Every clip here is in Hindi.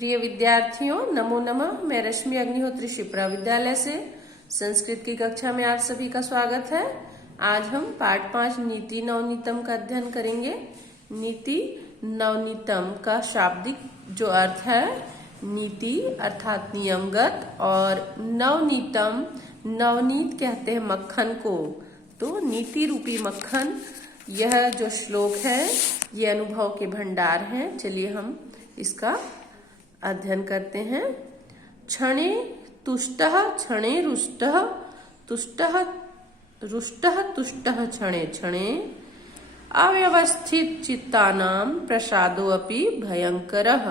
प्रिय विद्यार्थियों, नमो नमः। मैं रश्मि अग्निहोत्री शिप्रा विद्यालय से संस्कृत की कक्षा में आप सभी का स्वागत है। आज हम पाठ 5 नीति नवनीतम का अध्ययन करेंगे। नीति नवनीतम का शाब्दिक जो अर्थ है, नीति अर्थात नियमगत, और नवनीतम, नवनीत कहते हैं मक्खन को। तो नीति रूपी मक्खन, यह जो श्लोक है ये अनुभव के भंडार हैं। चलिए हम इसका अध्ययन करते हैं। क्षणे तुष्टः क्षणे रुष्टः, तुष्टः रुष्टः तुष्टः क्षणे क्षणे, अव्यवस्थित चित्तानां प्रसादो अपि भयंकरः।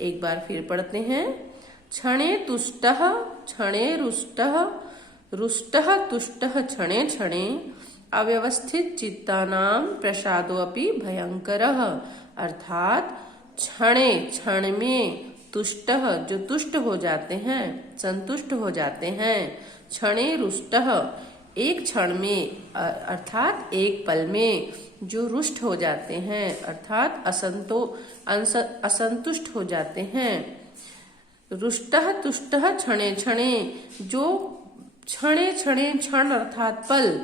एक बार फिर पढ़ते हैं। क्षणे तुष्टः क्षणे रुष्टः, रुष्टः तुष्टः क्षणे क्षणे, अव्यवस्थित चित्तानां प्रसादो अपि भयंकरः। अर्थात क्षणे क्षण में, तुष्टः जो तुष्ट हो जाते हैं, संतुष्ट हो जाते हैं, क्षणे रुष्टः एक क्षण में अर्थात एक पल में जो रुष्ट हो जाते हैं अर्थात असंतुष्ट हो जाते हैं। रुष्टः तुष्टः क्षणे क्षणे, जो क्षणे क्षणे, क्षण अर्थात पल,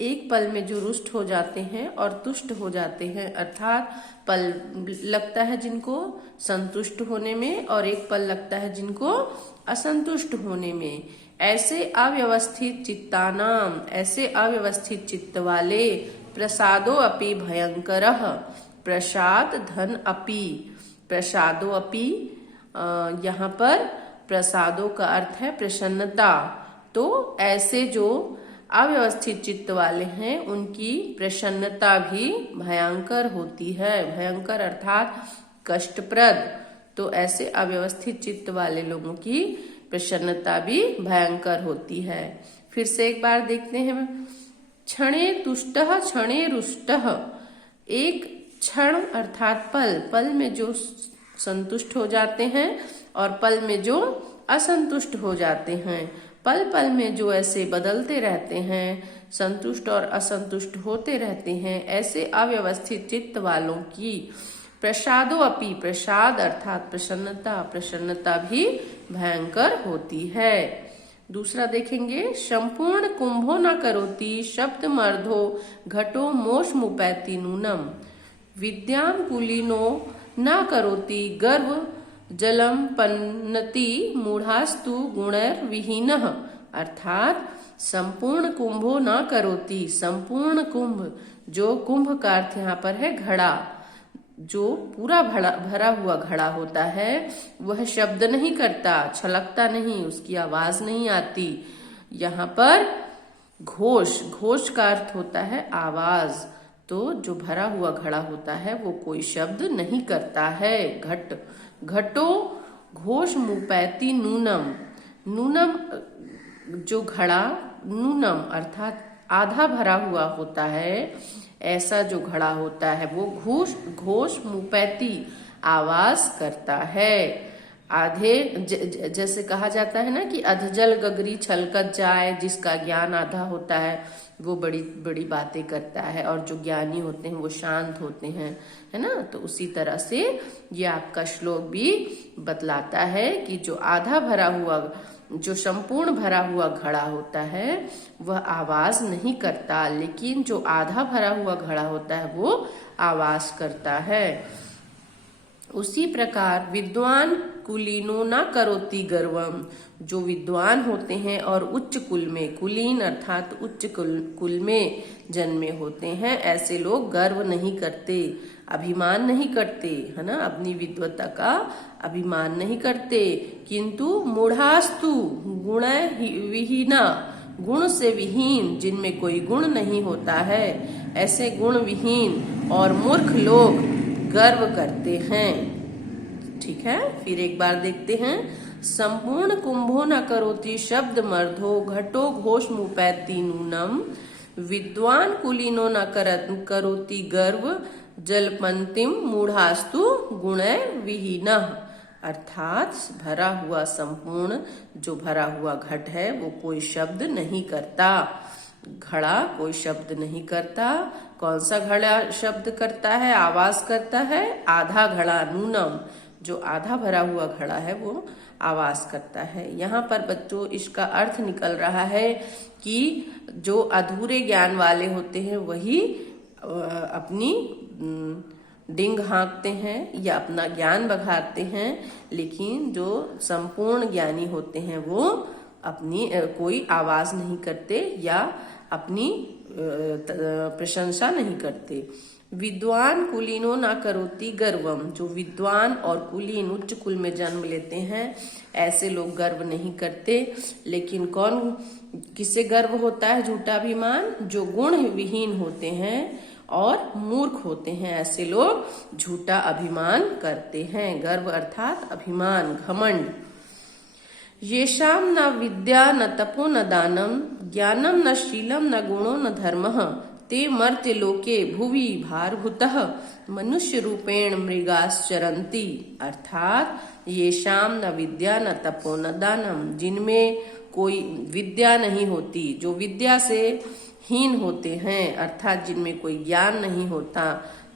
एक पल में जो रुष्ट हो जाते हैं और तुष्ट हो जाते हैं, अर्थात पल लगता है जिनको संतुष्ट होने में और एक पल लगता है जिनको असंतुष्ट होने में। ऐसे अव्यवस्थित चित्तानाम, ऐसे अव्यवस्थित चित्त वाले, प्रसादो अपि भयंकरः, प्रसाद धन अपि, प्रसादो अपि, यहाँ पर प्रसादो का अर्थ है प्रसन्नता। तो ऐसे जो अव्यवस्थित चित्त वाले हैं उनकी प्रसन्नता भी भयंकर होती है। भयंकर अर्थात कष्टप्रद। तो ऐसे अव्यवस्थित चित्त वाले लोगों की प्रसन्नता भी भयंकर होती है। फिर से एक बार देखते हैं। क्षणे तुष्टः क्षणे रुष्टः, एक क्षण अर्थात पल, पल में जो संतुष्ट हो जाते हैं और पल में जो असंतुष्ट हो जाते हैं, पल पल में जो ऐसे बदलते रहते हैं, संतुष्ट और असंतुष्ट होते रहते हैं, ऐसे अव्यवस्थित चित्त वालों की प्रसादो अपि, प्रसाद अर्थात प्रसन्नता, प्रसन्नता भी भयंकर होती है। दूसरा देखेंगे। संपूर्ण कुंभो न करोति शब्द मर्धो घटो मोष मुपैति नूनम, विद्याम कुलीनो न करोति गर्व जलम पन्नति मूढ़ास्तु गुणैर विहीनः। अर्थात संपूर्ण कुंभो न करोति, संपूर्ण कुंभ, जो कुंभ का अर्थ यहाँ पर है घड़ा, जो पूरा भरा हुआ घड़ा होता है, वह शब्द नहीं करता, छलकता नहीं, उसकी आवाज नहीं आती। यहाँ पर घोष, घोष का अर्थ होता है आवाज। तो जो भरा हुआ घड़ा होता है वो कोई शब्द नहीं करता है। घटो घोष मुपैति नूनम, नूनम जो घड़ा, नूनम अर्थात आधा भरा हुआ होता है, ऐसा जो घड़ा होता है वो घोष मुपैति आवाज करता है। आधे जैसे कहा जाता है ना कि अधजल गगरी छलकत जाए, जिसका ज्ञान आधा होता है वो बड़ी बड़ी बातें करता है, और जो ज्ञानी होते हैं वो शांत होते हैं, है ना। तो उसी तरह से ये आपका श्लोक भी बतलाता है कि जो आधा भरा हुआ, जो संपूर्ण भरा हुआ घड़ा होता है वह आवाज नहीं करता, लेकिन जो आधा भरा हुआ घड़ा होता है वो आवाज करता है। उसी प्रकार विद्वान कुलीनो न करोति गर्वम, जो विद्वान होते हैं और उच्च कुल में, कुलीन अर्थात उच्च कुल में जन्मे होते हैं, ऐसे लोग गर्व नहीं करते, अभिमान नहीं करते, है ना, अपनी विद्वता का अभिमान नहीं करते। किंतु मूढ़ास्तु गुण विहीना, गुण से विहीन, जिनमें कोई गुण नहीं होता है, ऐसे गुण विहीन और मूर्ख लोग गर्व करते हैं। ठीक है, फिर एक बार देखते हैं। संपूर्ण कुंभो न करोति शब्द मर्धो घटो घोष मुपैति नूनम, विद्वान कुलीनो न करोति गर्व जलपंतिम मूढ़ास्तु गुणै विहीनः। अर्थात भरा हुआ संपूर्ण जो भरा हुआ घट है वो कोई शब्द नहीं करता, घड़ा कोई शब्द नहीं करता। कौन सा घड़ा शब्द करता है, आवाज करता है? आधा घड़ा, नूनम, जो आधा भरा हुआ घड़ा है वो आवाज करता है। यहाँ पर बच्चों इसका अर्थ निकल रहा है कि जो अधूरे ज्ञान वाले होते हैं वही अपनी डिंग हाँकते हैं या अपना ज्ञान बघारते हैं, लेकिन जो संपूर्ण ज्ञानी होते हैं वो अपनी कोई आवाज नहीं करते या अपनी प्रशंसा नहीं करते। विद्वान कुलीनो ना करोति गर्वम, जो विद्वान और कुलीन उच्च कुल में जन्म लेते हैं ऐसे लोग गर्व नहीं करते। लेकिन कौन किससे गर्व होता है? झूठा अभिमान, जो गुण विहीन होते हैं और मूर्ख होते हैं ऐसे लोग झूठा अभिमान करते हैं। गर्व अर्थात अभिमान, घमंड। येषाम न विद्या न तपो न दानम ज्ञानम न शीलम न गुणो न धर्मः ते मर्त्य लोके भुवि भारभूतः मनुष्य रूपेण मृगाश्चरन्ति। अर्थात येषाम न विद्या न तपो न दानम, जिनमें कोई विद्या नहीं होती, जो विद्या से हीन होते हैं, अर्थात जिनमें कोई ज्ञान नहीं होता,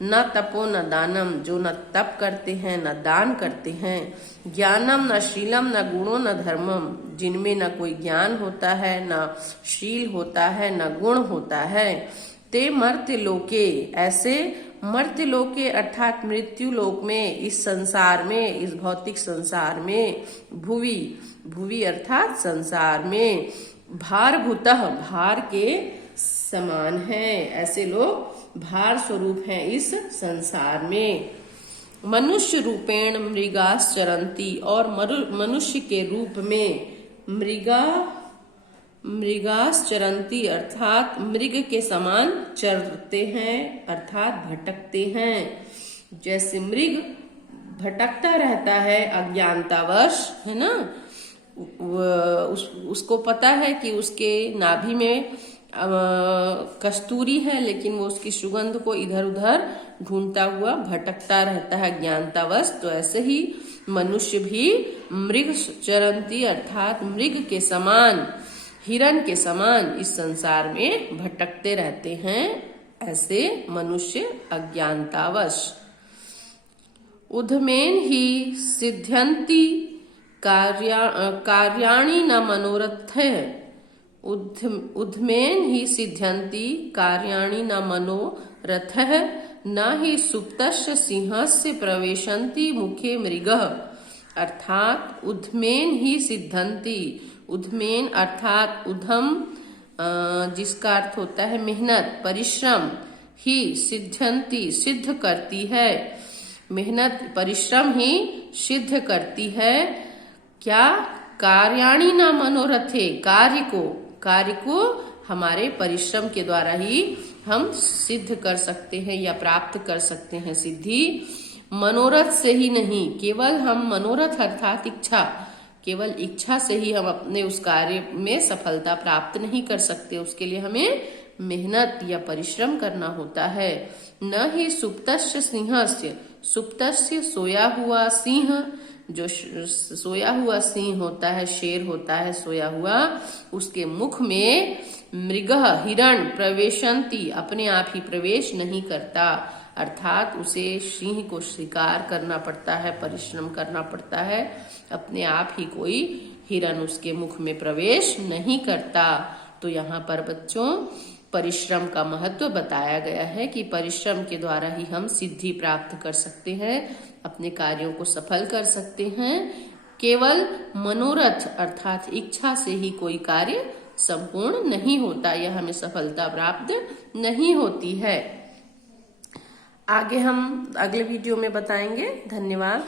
न तपो न दानम, जो न तप करते हैं न दान करते हैं, ज्ञानम न शीलम न गुणो न धर्मम, जिनमें न कोई ज्ञान होता है न शील होता है न गुण होता है, ते मर्त्य लोके, ऐसे मर्त्य लोके अर्थात मृत्यु लोक में, इस संसार में, इस भौतिक संसार में, भुवि, भुवि अर्थात संसार में, भारभूतः, भार के समान है, ऐसे लोग भार स्वरूप हैं इस संसार में। मनुष्य रूपेण मृगाश्चरन्ति, और मनुष्य के रूप में मृगाश्चरन्ति अर्थात मृग के समान चरते हैं, अर्थात भटकते हैं। जैसे मृग भटकता रहता है अज्ञानतावश, है ना, उसको पता है कि उसके नाभि में कस्तूरी है, लेकिन वो उसकी सुगंध को इधर उधर ढूंढता हुआ भटकता रहता है ज्ञानतावश। तो ऐसे ही मनुष्य भी मृग चरंती अर्थात मृग के समान, हिरण के समान इस संसार में भटकते रहते हैं, ऐसे मनुष्य अज्ञानतावश। उद्मेन ही सिद्ध्यन्ति कार्याणि न मनोरथः, उद्मेन ही सिद्ध्यन्ति कार्याणि न मनोरथः न हि सुप्तस्य सिंहस्य प्रवेशन्ति मुखे मृगः। अर्थात उद्मेन ही सिद्ध्यन्ति, उद्मेन अर्थात उधम, जिसका अर्थ होता है मेहनत, परिश्रम, ही सिद्ध्यन्ति सिद्ध करती है, मेहनत परिश्रम ही सिद्ध करती है। क्या? कार्याणि न मनोरथे, कार्य को हमारे परिश्रम के द्वारा ही हम सिद्ध कर सकते हैं या प्राप्त कर सकते हैं सिद्धि, मनोरथ से ही नहीं। केवल हम मनोरथ अर्थात इच्छा, केवल इच्छा से ही हम अपने उस कार्य में सफलता प्राप्त नहीं कर सकते, उसके लिए हमें मेहनत या परिश्रम करना होता है। न ही सुप्तस्य सिंहस्य, सुप्तस्य सोया हुआ सिंह, जो सोया हुआ सिंह होता है, शेर होता है सोया हुआ, उसके मुख में मृगः हिरण प्रवेशन्ति अपने आप ही प्रवेश नहीं करता, अर्थात उसे सिंह को शिकार करना पड़ता है, परिश्रम करना पड़ता है, अपने आप ही कोई हिरण उसके मुख में प्रवेश नहीं करता। तो यहाँ पर बच्चों परिश्रम का महत्व बताया गया है कि परिश्रम के द्वारा ही हम सिद्धि प्राप्त कर सकते हैं, अपने कार्यों को सफल कर सकते हैं। केवल मनोरथ अर्थात इच्छा से ही कोई कार्य संपूर्ण नहीं होता या हमें सफलता प्राप्त नहीं होती है। आगे हम अगले वीडियो में बताएंगे। धन्यवाद।